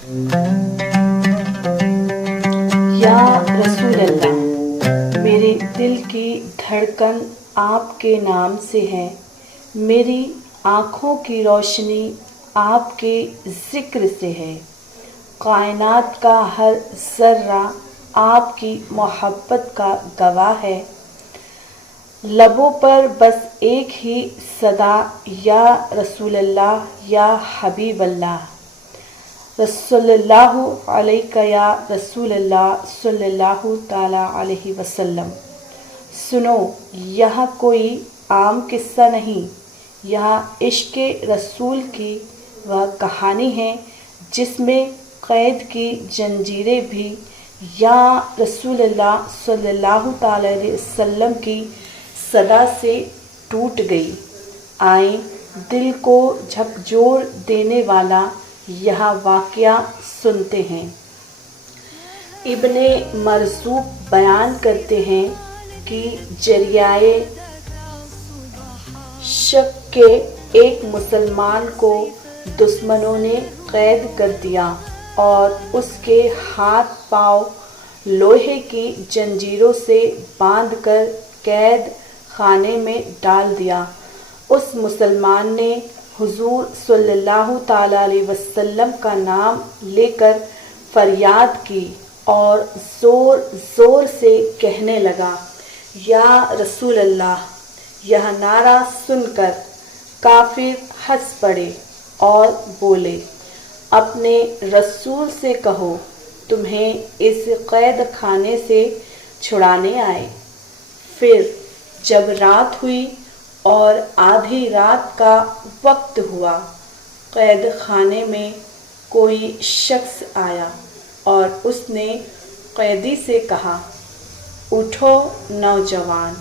یا رسول اللہ، میرے دل کی دھڑکن آپ کے نام سے ہے، میری آنکھوں کی روشنی آپ کے ذکر سے ہے، کائنات کا ہر ذرہ آپ کی محبت کا گواہ ہے۔ لبوں پر بس ایک ہی صدا، یا رسول اللہ، یا حبیب اللہ، صلی اللہ علیہ یا رسول اللہ صلی اللہ تعالی علیہ وسلم۔ سنو، یہاں کوئی عام قصہ نہیں، یہاں عشق رسول کی وہ کہانی ہے جس میں قید کی زنجیریں بھی یا رسول اللہ صلی اللہ تعالی علیہ وسلم کی صدا سے ٹوٹ گئی۔ آئیں دل کو جھکجھور دینے والا یہ واقعہ سنتے ہیں۔ ابن مرزوق بیان کرتے ہیں کہ ذریعہ شک کے ایک مسلمان کو دشمنوں نے قید کر دیا اور اس کے ہاتھ پاؤں لوہے کی زنجیروں سے باندھ کر قید خانے میں ڈال دیا۔ اس مسلمان نے حضور صلی اللہ تعالی علیہ وسلم کا نام لے کر فریاد کی اور زور زور سے کہنے لگا، یا رسول اللہ۔ یہ نعرہ سن کر کافر ہنس پڑے اور بولے، اپنے رسول سے کہو تمہیں اس قید خانے سے چھڑانے آئے۔ پھر جب رات ہوئی اور آدھی رات کا وقت ہوا، قید خانے میں کوئی شخص آیا اور اس نے قیدی سے کہا، اٹھو نوجوان،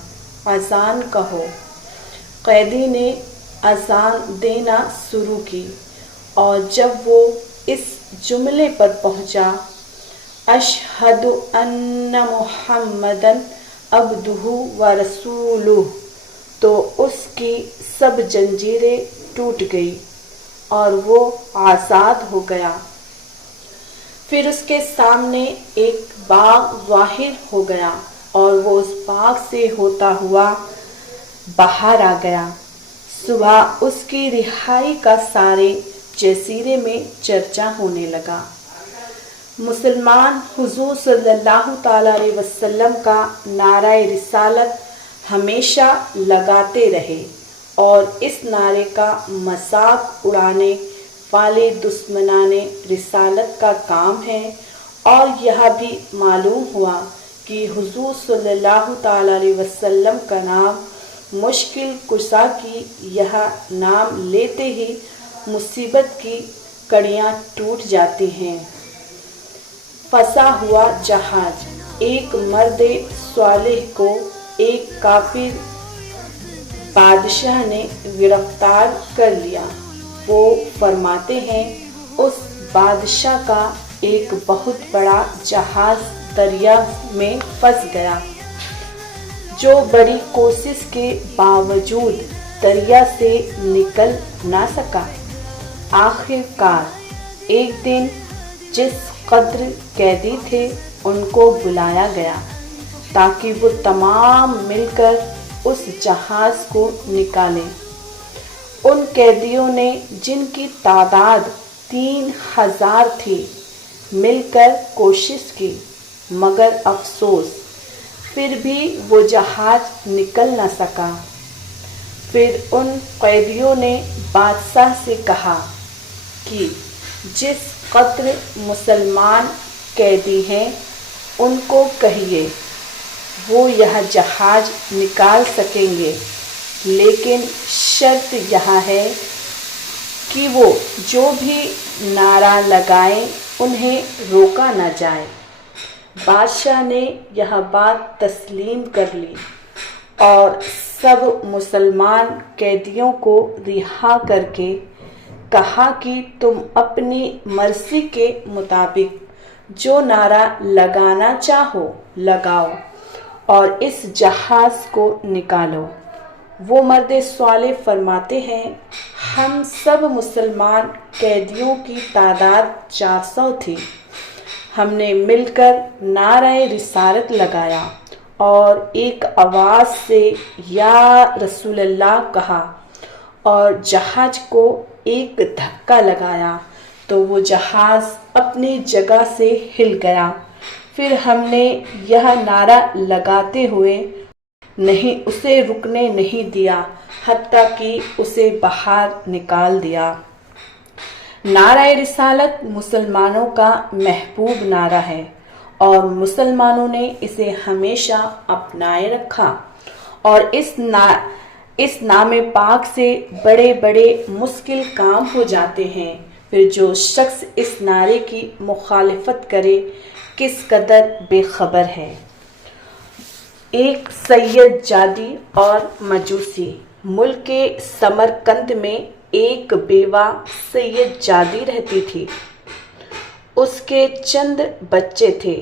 اذان کہو۔ قیدی نے اذان دینا شروع کی اور جب وہ اس جملے پر پہنچا، اشہد ان محمدن عبدہ و رسولہ، تو اس کی سب زنجیریں ٹوٹ گئی اور وہ آزاد ہو گیا۔ پھر اس کے سامنے ایک باغ ظاہر ہو گیا اور وہ اس باغ سے ہوتا ہوا باہر آ گیا۔ صبح اس کی رہائی کا سارے جزیرے میں چرچا ہونے لگا۔ مسلمان حضور صلی اللہ تعالی علیہ وسلم کا نعرہ رسالت ہمیشہ لگاتے رہے اور اس نعرے کا مذاق اڑانے والے دشمنان رسالت کا کام ہے، اور یہ بھی معلوم ہوا کہ حضور صلی اللہ تعالی علیہ وسلم کا نام مشکل کشا کی یہ نام لیتے ہی مصیبت کی کڑیاں ٹوٹ جاتی ہیں۔ پھنسا ہوا جہاز۔ ایک مرد صالح کو ایک کافر بادشاہ نے گرفتار کر لیا۔ وہ فرماتے ہیں، اس بادشاہ کا ایک بہت بڑا جہاز دریا میں پھنس گیا، جو بڑی کوشش کے باوجود دریا سے نکل نہ سکا۔ آخر کار ایک دن جس قدر قیدی تھے ان کو بلایا گیا تاکہ وہ تمام مل کر اس جہاز کو نکالیں۔ ان قیدیوں نے، جن کی تعداد 3000 تھی، مل کر کوشش کی، مگر افسوس پھر بھی وہ جہاز نکل نہ سکا۔ پھر ان قیدیوں نے بادشاہ سے کہا کہ جس قدر مسلمان قیدی ہیں ان کو کہیے وہ یہ جہاز نکال سکیں گے، لیکن شرط یہ ہے کہ وہ جو بھی نعرہ لگائیں انہیں روکا نہ جائے۔ بادشاہ نے یہ بات تسلیم کر لی اور سب مسلمان قیدیوں کو رہا کر کے کہا کہ تم اپنی مرضی کے مطابق جو نعرہ لگانا چاہو لگاؤ اور اس جہاز کو نکالو۔ وہ مرد صالح فرماتے ہیں ہم سب مسلمان قیدیوں کی تعداد 400 تھی۔ ہم نے مل کر نعرہ رسالت لگایا اور ایک آواز سے یا رسول اللہ کہا اور جہاز کو ایک دھکا لگایا تو وہ جہاز اپنی جگہ سے ہل گیا۔ پھر ہم نے یہ نعرہ لگاتے ہوئے اسے رکنے نہیں دیا حتیٰ کہ اسے باہر نکال دیا۔ نعرہ رسالت مسلمانوں کا محبوب نعرہ ہے اور مسلمانوں نے اسے ہمیشہ اپنائے رکھا، اور اس نام پاک سے بڑے بڑے مشکل کام ہو جاتے ہیں۔ پھر جو شخص اس نعرے کی مخالفت کرے کس قدر بے خبر ہے۔ ایک سید جادی اور مجوسی۔ ملک کے سمرقند میں ایک بیوہ سید جادی رہتی تھی۔ اس کے چند بچے تھے۔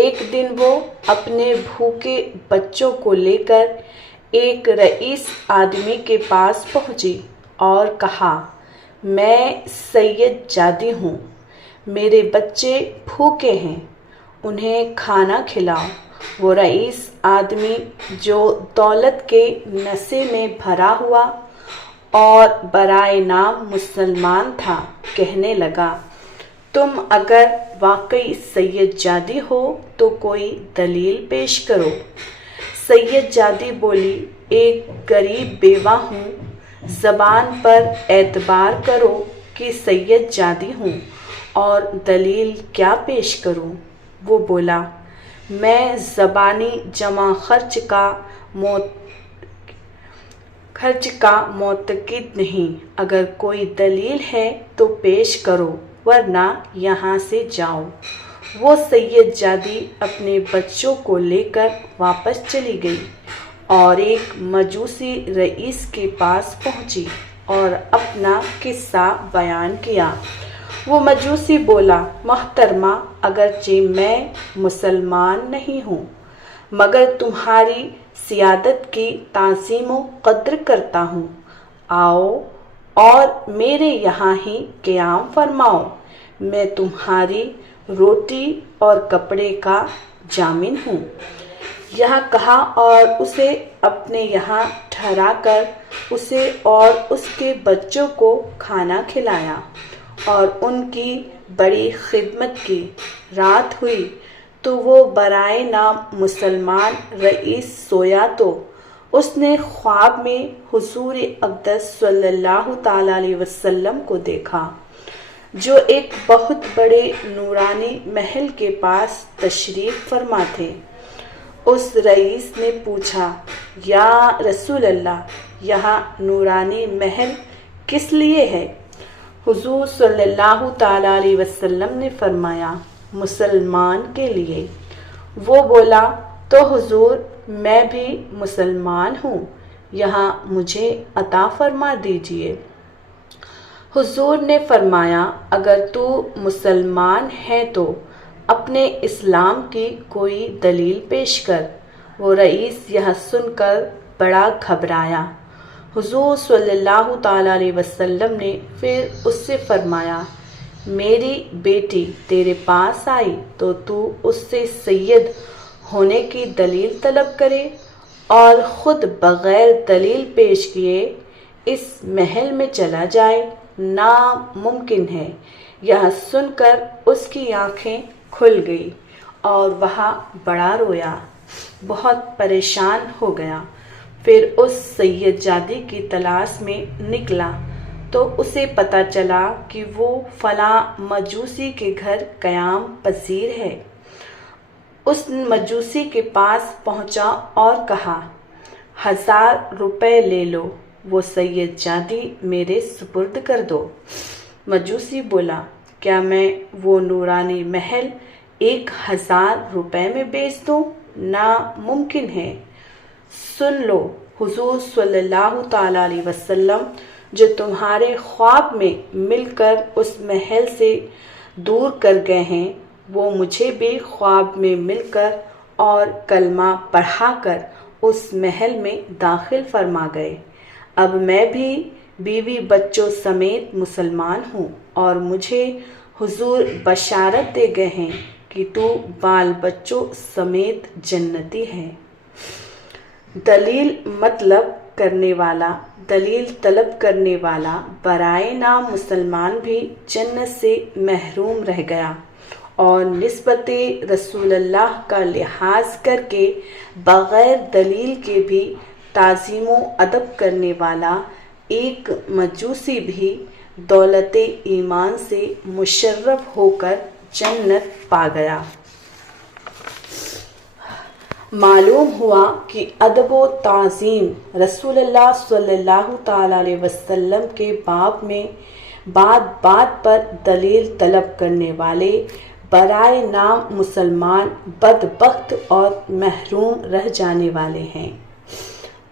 ایک دن وہ اپنے بھوکے بچوں کو لے کر ایک رئیس آدمی کے پاس پہنچی اور کہا میں سید جادی ہوں، میرے بچے بھوکے ہیں، انہیں کھانا کھلاؤ۔ وہ رئیس آدمی جو دولت کے نشے میں بھرا ہوا اور برائے نام مسلمان تھا کہنے لگا تم اگر واقعی سید جادی ہو تو کوئی دلیل پیش کرو۔ سید جادی بولی ایک غریب بیوہ ہوں، زبان پر اعتبار کرو کہ سید جادی ہوں، اور دلیل کیا پیش کروں؟ وہ بولا میں زبانی جمع خرچ کا معتقد نہیں، اگر کوئی دلیل ہے تو پیش کرو ورنہ یہاں سے جاؤ۔ وہ سید جادی اپنے بچوں کو لے کر واپس چلی گئی اور ایک مجوسی رئیس کے پاس پہنچی اور اپنا قصہ بیان کیا۔ وہ مجوسی بولا محترمہ، اگرچہ میں مسلمان نہیں ہوں مگر تمہاری سیادت کی تعظیم و قدر کرتا ہوں، آؤ اور میرے یہاں ہی قیام فرماؤ، میں تمہاری روٹی اور کپڑے کا ضامن ہوں۔ یہ کہا اور اسے اپنے یہاں ٹھہرا کر اسے اور اس کے بچوں کو کھانا کھلایا اور ان کی بڑی خدمت کی۔ رات ہوئی تو وہ برائے نام مسلمان رئیس سویا تو اس نے خواب میں حضور اقدس صلی اللہ تعالی علیہ وسلم کو دیکھا جو ایک بہت بڑے نورانی محل کے پاس تشریف فرما تھے۔ اس رئیس نے پوچھا یا رسول اللہ، یہاں نورانی محل کس لیے ہے؟ حضور صلی اللہ تعالی علیہ وسلم نے فرمایا مسلمان کے لیے۔ وہ بولا تو حضور میں بھی مسلمان ہوں، یہاں مجھے عطا فرما دیجئے۔ حضور نے فرمایا اگر تو مسلمان ہے تو اپنے اسلام کی کوئی دلیل پیش کر۔ وہ رئیس یہ سن کر بڑا گھبرایا۔ حضور صلی اللہ تعالی علیہ وسلم نے پھر اس سے فرمایا میری بیٹی تیرے پاس آئی تو تو اس سے سید ہونے کی دلیل طلب کرے اور خود بغیر دلیل پیش کیے اس محل میں چلا جائے، ناممکن ہے۔ یہ سن کر اس کی آنکھیں کھل گئی اور وہاں بڑا رویا، بہت پریشان ہو گیا۔ پھر اس سید جادی کی تلاش میں نکلا تو اسے پتہ چلا کہ وہ فلاں مجوسی کے گھر قیام پذیر ہے۔ اس مجوسی کے پاس پہنچا اور کہا 1000 روپے لے لو، وہ سید جادی میرے سپرد کر دو۔ مجوسی بولا کیا میں وہ نورانی محل 1000 روپے میں بیچ دوں؟ ناممکن ہے۔ سن لو، حضور صلی اللہ تعالی علیہ وسلم جو تمہارے خواب میں مل کر اس محل سے دور کر گئے ہیں، وہ مجھے بھی خواب میں مل کر اور کلمہ پڑھا کر اس محل میں داخل فرما گئے۔ اب میں بھی بیوی بچوں سمیت مسلمان ہوں اور مجھے حضور بشارت دے گئے ہیں کہ تو بال بچوں سمیت جنتی ہے۔ دلیل مطلب کرنے والا، دلیل طلب کرنے والا برائے نام مسلمان بھی جنت سے محروم رہ گیا، اور نسبت رسول اللہ کا لحاظ کر کے بغیر دلیل کے بھی تعظیم و ادب کرنے والا ایک مجوسی بھی دولت ایمان سے مشرف ہو کر جنت پا گیا۔ معلوم ہوا کہ ادب و تعظیم رسول اللہ صلی اللہ تعالی علیہ وسلم کے باب میں بات بات پر دلیل طلب کرنے والے برائے نام مسلمان بدبخت اور محروم رہ جانے والے ہیں۔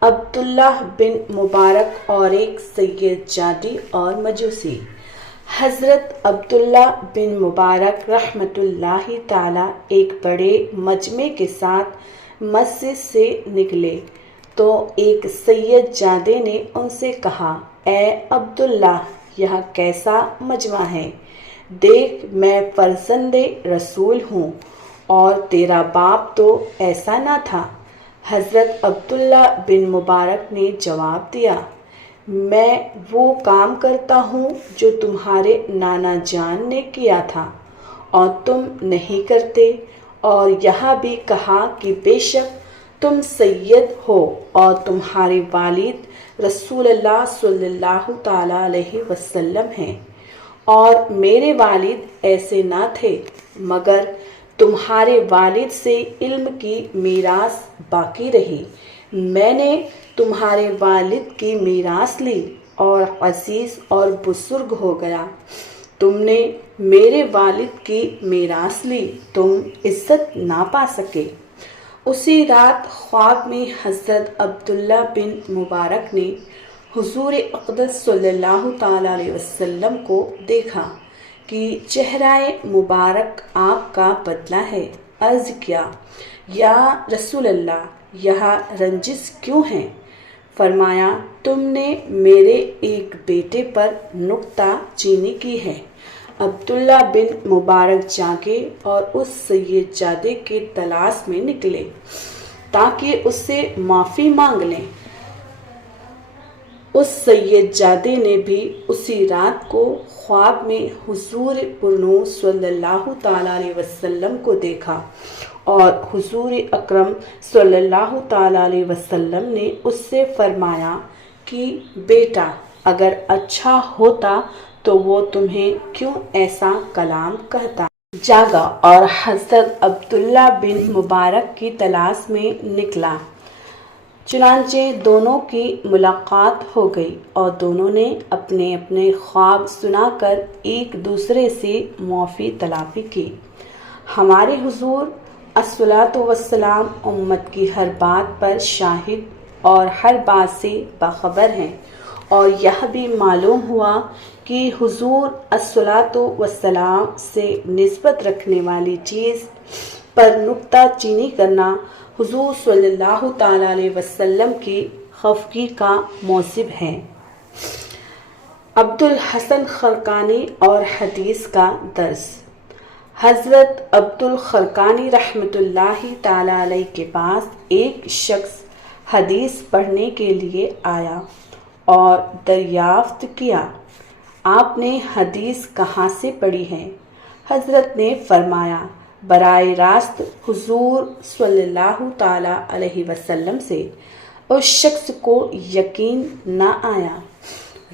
عبداللہ بن مبارک اور ایک سید جادی اور مجوسی۔ حضرت عبداللہ بن مبارک رحمۃ اللہ تعالی ایک بڑے مجمع کے ساتھ مسجد سے نکلے تو ایک سید جادے نے ان سے کہا، اے عبداللہ، یہ کیسا مجمع ہے؟ دیکھ، میں فرزند رسول ہوں اور تیرا باپ تو ایسا نہ تھا۔ حضرت عبداللہ بن مبارک نے جواب دیا، میں وہ کام کرتا ہوں جو تمہارے نانا جان نے کیا تھا اور تم نہیں کرتے، اور یہاں بھی کہا کہ بے شک تم سید ہو اور تمہارے والد رسول اللہ صلی اللہ تعالی علیہ وسلم ہیں، اور میرے والد ایسے نہ تھے مگر تمہارے والد سے علم کی میراث باقی رہی۔ میں نے تمہارے والد کی میراث لی اور عزیز اور بزرگ ہو گیا۔ تم نے میرے والد کی میراث لی، تم عزت نہ پا سکے۔ اسی رات خواب میں حضرت عبداللہ بن مبارک نے حضور اقدس صلی اللہ تعالی علیہ وسلم کو دیکھا کہ چہرہ مبارک آپ کا بدلہ ہے۔ عرض کیا، یا رسول اللہ، یہاں رنجش کیوں ہیں؟ فرمایا، تم نے میرے ایک بیٹے پر نکتہ چینی کی ہے۔ عبداللہ بن مبارک جاگے اور اس سید جادے کے تلاش میں نکلے تاکہ اس سے معافی مانگ لیں۔ اس سید جادے نے بھی اسی رات کو خواب میں حضور پرنور صلی اللہ تعالی علیہ وسلم کو دیکھا، اور حضور اکرم صلی اللہ تعالی علیہ وسلم نے اس سے فرمایا کہ بیٹا، اگر اچھا ہوتا تو وہ تمہیں کیوں ایسا کلام کہتا؟ جاگا اور حضرت عبداللہ بن مبارک کی تلاش میں نکلا۔ چنانچہ دونوں کی ملاقات ہو گئی اور دونوں نے اپنے اپنے خواب سنا کر ایک دوسرے سے معافی طلبی کی۔ ہمارے حضور الصلاۃ والسلام امت کی ہر بات پر شاہد اور ہر بات سے باخبر ہیں، اور یہ بھی معلوم ہوا کہ حضور الصلاۃ والسلام سے نسبت رکھنے والی چیز پر نکتہ چینی کرنا حضور صلی اللہ تعالی علیہ وسلم کی خفگی کا موجب ہے۔ عبد الحسن خرقانی اور حدیث کا درس۔ حضرت عبد الخرقانی رحمۃ اللہ تعالی علیہ کے پاس ایک شخص حدیث پڑھنے کے لیے آیا اور دریافت کیا، آپ نے حدیث کہاں سے پڑھی ہے؟ حضرت نے فرمایا، براہ راست حضور صلی اللہ تعالی علیہ وسلم سے۔ اس شخص کو یقین نہ آیا۔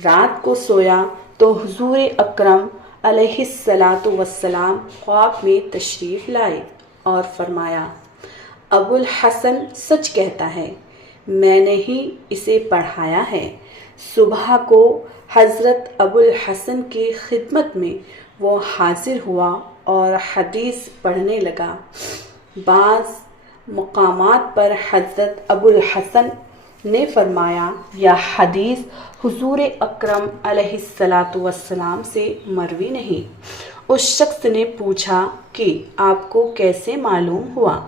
رات کو سویا تو حضور اکرم علیہ الصلاۃ والسلام خواب میں تشریف لائے اور فرمایا، ابو الحسن سچ کہتا ہے، میں نے ہی اسے پڑھایا ہے۔ صبح کو حضرت ابو الحسن کی خدمت میں وہ حاضر ہوا اور حدیث پڑھنے لگا۔ بعض مقامات پر حضرت ابو الحسن نے فرمایا، یہ حدیث حضور اکرم علیہ الصلاۃ والسلام سے مروی نہیں۔ اس شخص نے پوچھا کہ آپ کو کیسے معلوم ہوا؟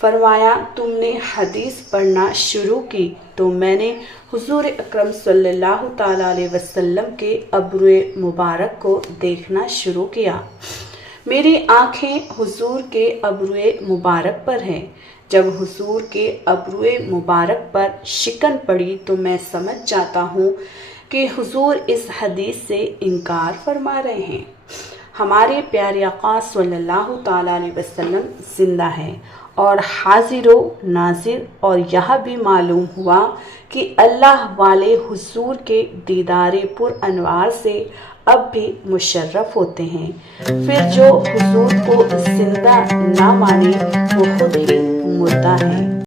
فرمایا تم نے حدیث پڑھنا شروع کی تو میں نے حضور اکرم صلی اللہ تعالیٰ علیہ وسلم کے ابروئے مبارک کو دیکھنا شروع کیا۔ میری آنکھیں حضور کے ابروئے مبارک پر ہیں۔ جب حضور کے ابروئے مبارک پر شکن پڑی تو میں سمجھ جاتا ہوں کہ حضور اس حدیث سے انکار فرما رہے ہیں۔ ہمارے پیارے آقا صلی اللہ تعالیٰ علیہ وسلم زندہ ہیں اور حاضر و ناظر، اور یہ بھی معلوم ہوا کہ اللہ والے حضور کے دیدار پر انوار سے اب بھی مشرف ہوتے ہیں۔ پھر جو حضور کو زندہ نہ مانے وہ خود ہی مردہ ہے۔